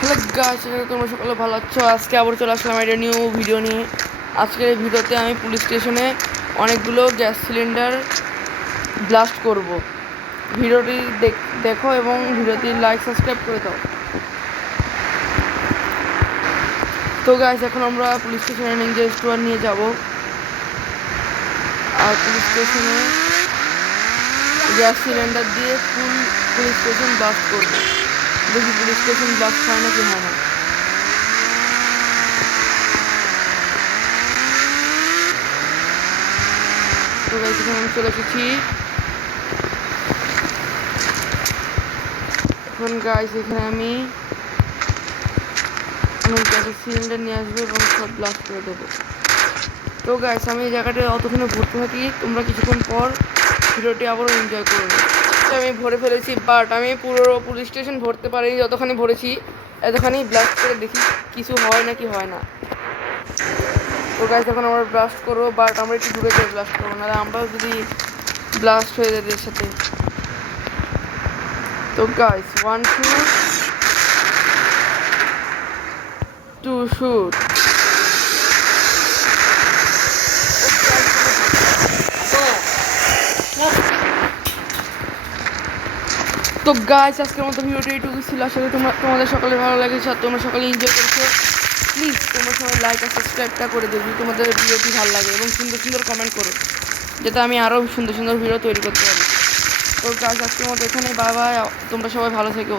Hello guys, তোমরা সকলে ভালো আছো? আজকে আবার চলে আসলাম একটা নিউ ভিডিও নিয়ে। আজকের এই ভিডিওতে আমি পুলিশ স্টেশনে অনেকগুলো গ্যাস সিলিন্ডার ব্লাস্ট করব। ভিডিওটি দেখো এবং ভিডিওটি লাইক সাবস্ক্রাইব করে দাও। তো গাইস, এখন আমরা পুলিশ স্টেশনে নিনজা স্টোয়ার নিয়ে যাব আর পুলিশ স্টেশনে গ্যাস সিলিন্ডার দিয়ে ফুল পুলিশ স্টেশন ব্লাস্ট করব। দেখি পুলিশ স্টেশন ব্লাস্ট হয় না কি হয় না। তো গাইস, এখানে আমি চলে এসেছি। এখন গাইস, এখানে আমি অনেক গ্যাসের সিলিন্ডার নিয়ে আসবো এবং সব ব্লাস্ট করে দেবো। তো গাইস, আমি এই জায়গাটা অতক্ষণে ভরতে থাকি, তোমরা কিছুক্ষণ পর ভিডিওটি আবারও এনজয় করবে। আমি ভরে ফেলেছি, বাট আমি পুরো পুলিশ স্টেশন ভরতে পারিনি। যতখানি ভরেছি এতখানি ব্লাস্ট করে দেখি কিছু হয় না কি হয় না। তো গাইস, এখন আমরা ব্লাস্ট করবো, বাট আমরা একটু দূরে গিয়ে ব্লাস্ট করবো, নাহলে আমরাও যদি ব্লাস্ট হয়ে যায় এদের সাথে। তো গাইস, 1 2 শুট। তো গাইস, আজকের মতো ভিডিওটা এইটুকু ছিল। আসলে তোমাদের সকালে ভালো লেগেছে আর তোমরা সকালে এনজয় করেছো। প্লিজ তোমরা সবাই লাইক আর সাবস্ক্রাইবটা করে দেবে তোমাদের ভিডিওটি ভালো লাগে, এবং সুন্দর সুন্দর কমেন্ট করো যাতে আমি আরও সুন্দর সুন্দর ভিডিও তৈরি করতে পারি। তো গাইস, আজকের মতো এখানেই, বাই বাই। তোমরা সবাই ভালো থেকো।